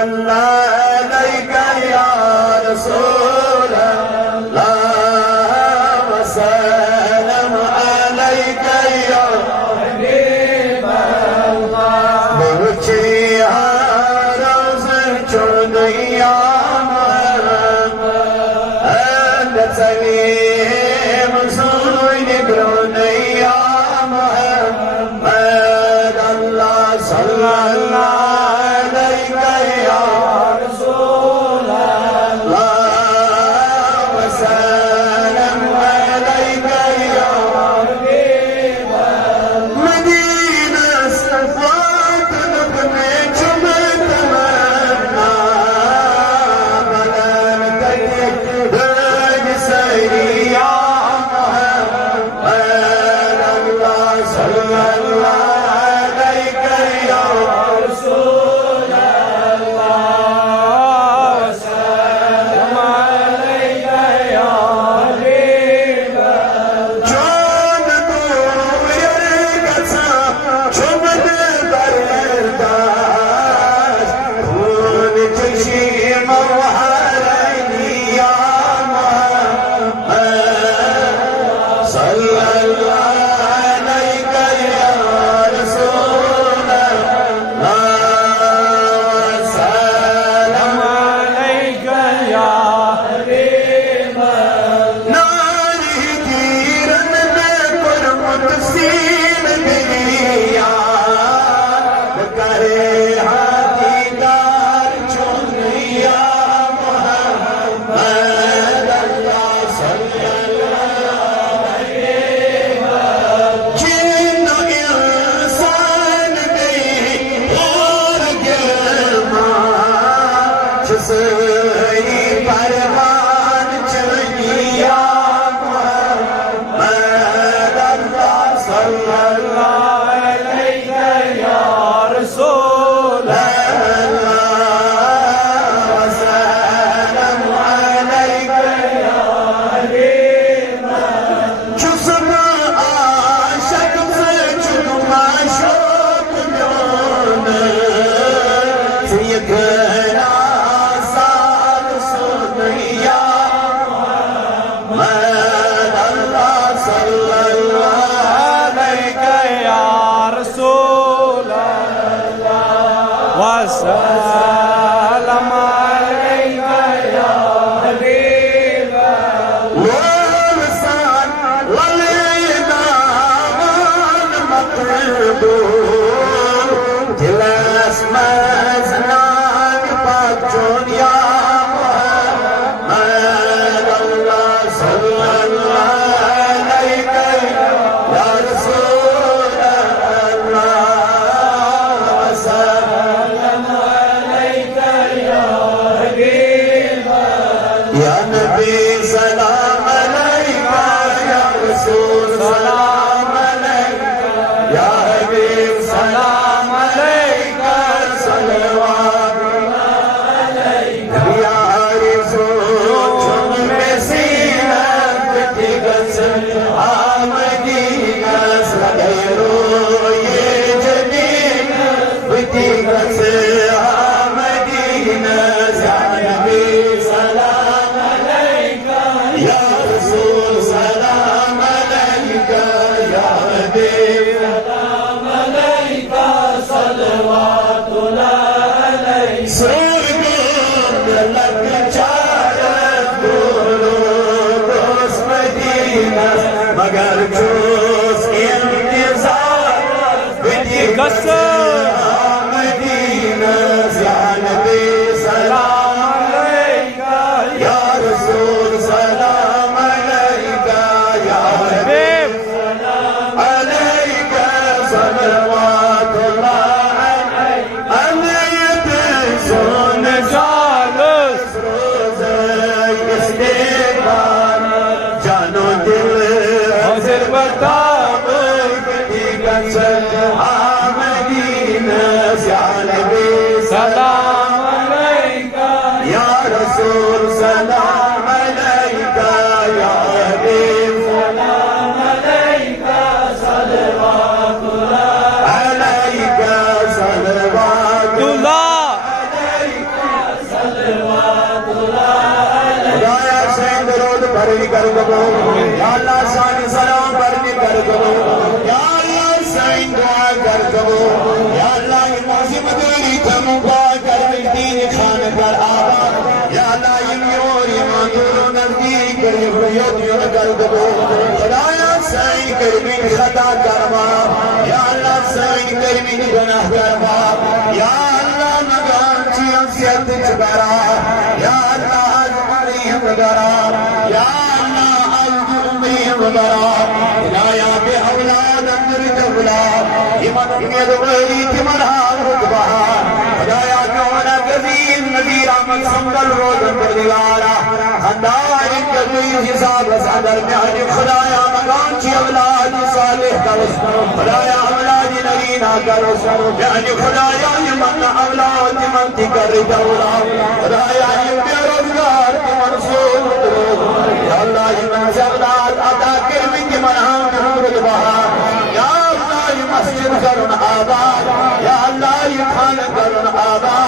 बता खुदाया सैन दरूद भरनी कर दो या अल्लाह सानी सलाम भरनी कर दो या अल्लाह सैन दुआ कर दो या अल्लाह ये मौसम दूरी थमुका कर दीन खान कर आवा या अल्लाह ये मोर ईमान दूर नजदीक कर योदियों कर दो खुदाया सैन करमी खता करवा या अल्लाह सैन करमी गुनाह करवा या अल्लाह मगान चियत चबरा या अल्लाह वगैरह या अल्लाह अल्लाह वगैरह या बे औलाद अंदर जबला इमान के दुआरी तिमरा रुतबा खुदाया कौन गजीर नजीर अहमद संगल रोज परदिगारा खंदार कभी हिसाब सदर में आज खुदाया मकान की औलाद सालिह करो खुदाया औलाद नगीना करो आज खुदाया मन औलाद मन की कर दौला खुदाया बेरोजगार या अल्लाह ये औलाद अता कर मिन मनाम रुतबा या अल्लाह ये मस्जिद करुन आबाद या अल्लाह ये खान करुन आबाद